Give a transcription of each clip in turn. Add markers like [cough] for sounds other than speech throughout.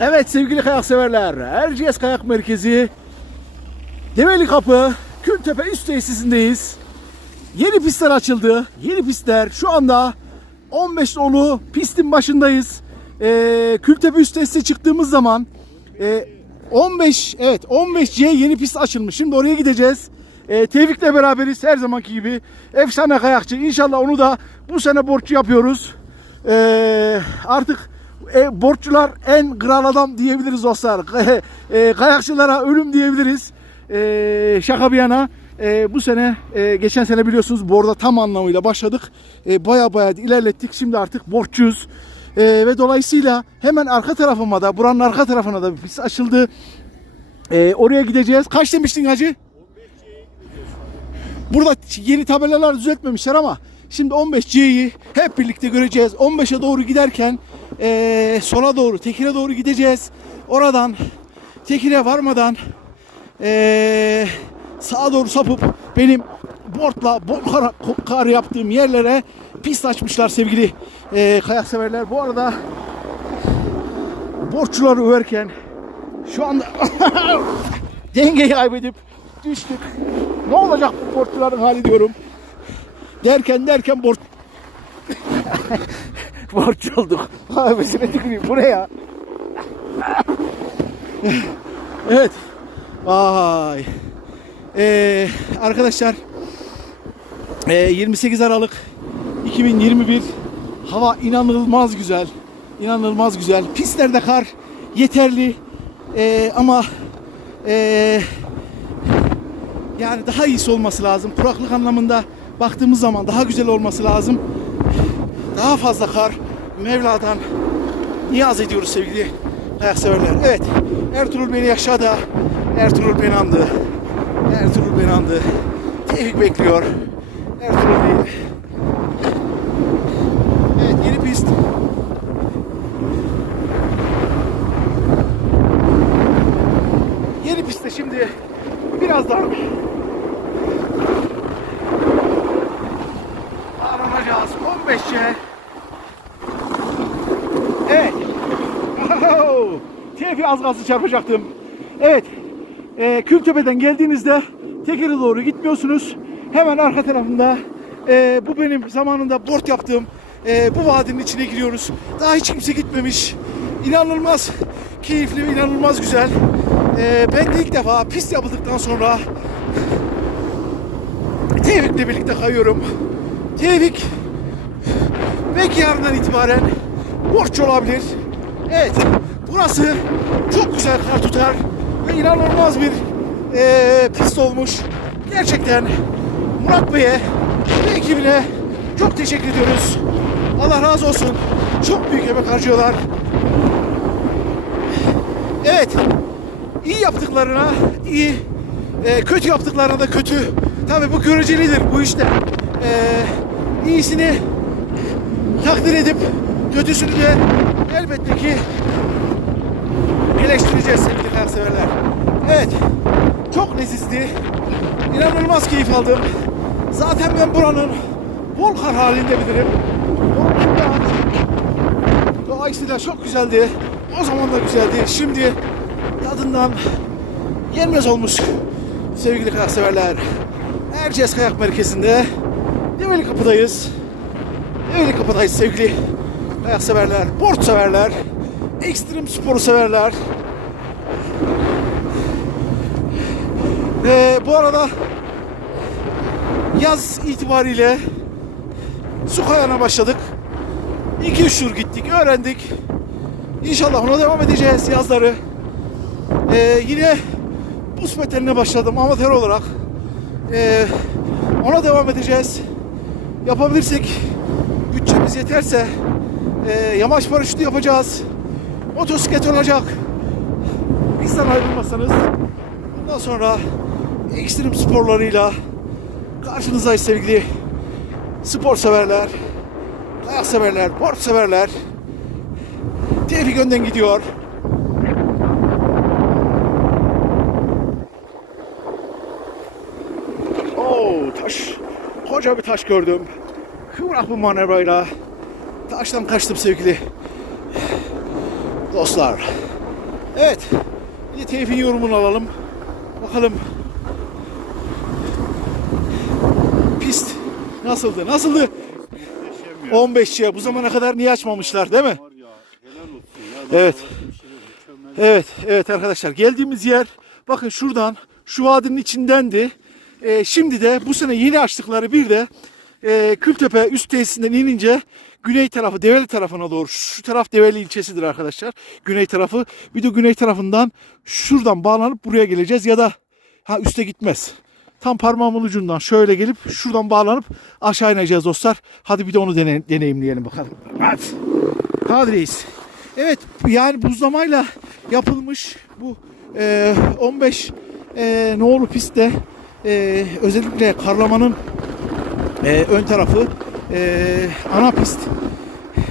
Evet sevgili kayak severler, Erciyes Kayak Merkezi, Develi Kapı, Kültepe üst tesisindeyiz. Yeni pistler açıldı. Yeni pistler şu anda 15 nolu pistin başındayız. Ee, Kültepe üst tesise çıktığımız zaman e, 15 evet 15C yeni pist açılmış. Şimdi oraya gideceğiz. Ee, Tevfik'le beraberiz her zamanki gibi. Efsane kayakçı. İnşallah onu da bu sene borçlu yapıyoruz. Ee, artık e, borçlular en kral adam diyebiliriz dostlar. e, kayakçılara ölüm diyebiliriz. E, şaka bir yana. e, bu sene, e, geçen sene biliyorsunuz borda tam anlamıyla başladık. E, baya baya ilerlettik. Şimdi artık borçluyuz. E, ve dolayısıyla hemen arka tarafıma da, buranın arka tarafına da bir pist açıldı. E, oraya gideceğiz. Kaç demiştin hacı? Burada yeni tabelalar düzeltmemişler ama şimdi 15C'yi hep birlikte göreceğiz. 15'e doğru giderken eee, sola doğru, Tekir'e doğru gideceğiz. Oradan Tekir'e varmadan eee sağa doğru sapıp benim boardla bol kar, yaptığım yerlere pist açmışlar sevgili eee kayak severler. Bu arada borçluları överken şu anda [laughs] dengeyi kaybedip düştük. Ne olacak bu borçluların hali diyorum. Derken derken borç [laughs] borç olduk. Kahvesine tüküreyim. Bu ne ya? evet. Vay. Ee, arkadaşlar ee, 28 Aralık 2021 hava inanılmaz güzel. İnanılmaz güzel. Pistlerde kar yeterli. Ee, ama ee, yani daha iyisi olması lazım. Kuraklık anlamında baktığımız zaman daha güzel olması lazım. Daha fazla kar Mevla'dan niyaz ediyoruz sevgili kayak severler. Evet. Ertuğrul beni aşağıda. Ertuğrul beni andı. Ertuğrul beni andı. Tevfik bekliyor. Ertuğrul değil. Evet yeni pist. Yeni pistte şimdi birazdan 15'e. Evet. Oho! Tevfi az gazı çarpacaktım. Evet. E, Kültepe'den geldiğinizde Teker'e doğru gitmiyorsunuz. Hemen arka tarafında e, bu benim zamanında board yaptığım e, bu vadinin içine giriyoruz. Daha hiç kimse gitmemiş. İnanılmaz keyifli inanılmaz güzel. E, ben de ilk defa pist yapıldıktan sonra Tevfik'le birlikte kayıyorum. Tevfik belki yarından itibaren borç olabilir. Evet, burası çok güzel kar tutar ve inanılmaz bir eee, pist olmuş. Gerçekten Murat Bey'e ve ekibine çok teşekkür ediyoruz. Allah razı olsun. Çok büyük emek harcıyorlar. Evet, iyi yaptıklarına iyi, e, kötü yaptıklarına da kötü. Tabii bu görecelidir bu işte. E, iyisini takdir edip kötüsünü de elbette ki eleştireceğiz sevgili kaykseverler. Evet, çok lezizdi. İnanılmaz keyif aldım. Zaten ben buranın bol kar halinde bilirim. Dolayısıyla çok güzeldi. O zaman da güzeldi. Şimdi tadından yenmez olmuş sevgili kayak severler. Erciyes Kayak Merkezi'nde Develi Kapı'dayız. Develi Kapı'dayız sevgili kayak severler, board severler, ekstrem sporu severler. Ve bu arada yaz itibariyle su kayana başladık. 2-3 tur gittik, öğrendik. İnşallah ona devam edeceğiz yazları. Ee, yine buz meteline başladım amatör olarak. Ee, ona devam edeceğiz. Yapabilirsek, bütçemiz yeterse e, yamaç paraşütü yapacağız. Motosiklet olacak. Bizden ayrılmazsanız bundan sonra ekstrem sporlarıyla karşınızdayız sevgili spor severler, kayak severler, board severler. Tevfik önden gidiyor. Oo taş. Koca bir taş gördüm. Kıvrak bir manevrayla taştan kaçtım sevgili dostlar. Evet. Bir de Tevfik'in yorumunu alalım. Bakalım. Pist nasıldı? Nasıldı? Muhteşem ya. 15 ya. Bu zamana kadar niye açmamışlar değil mi? Evet. Şey. Evet, evet arkadaşlar geldiğimiz yer bakın şuradan şu vadinin içindendi. Ee, şimdi de bu sene yeni açtıkları bir de e, Kültepe üst tesisinden inince güney tarafı Develi tarafına doğru şu taraf Develi ilçesidir arkadaşlar. Güney tarafı bir de güney tarafından şuradan bağlanıp buraya geleceğiz ya da ha üste gitmez. Tam parmağımın ucundan şöyle gelip şuradan bağlanıp aşağı ineceğiz dostlar. Hadi bir de onu dene- deneyimleyelim bakalım. Hadi. Hadi reis. Evet yani buzlamayla yapılmış bu e, 15 e, nolu pistte e, özellikle karlamanın e, ön tarafı e, ana pist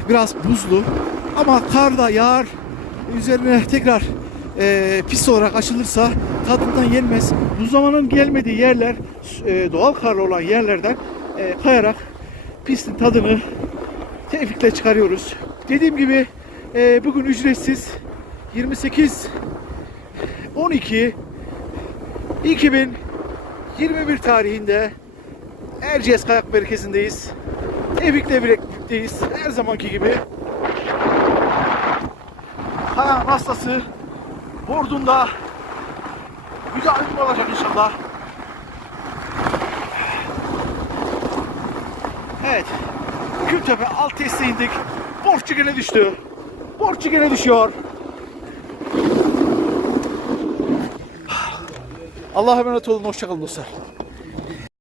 biraz buzlu ama kar da yağar üzerine tekrar e, pist olarak açılırsa tadından yenmez. Buzlamanın gelmediği yerler e, doğal karlı olan yerlerden e, kayarak pistin tadını Tevfik'le çıkarıyoruz. Dediğim gibi e, bugün ücretsiz 28 12 2021 tarihinde Erciyes Kayak Merkezi'ndeyiz. Tevfik'le birlikteyiz. Her zamanki gibi. Kayağın hastası Bordun'da müdahale olacak inşallah. Evet. Kültepe alt teste indik. Borççu gene düştü. Borççu gene düşüyor. Allah'a emanet olun. Hoşçakalın dostlar.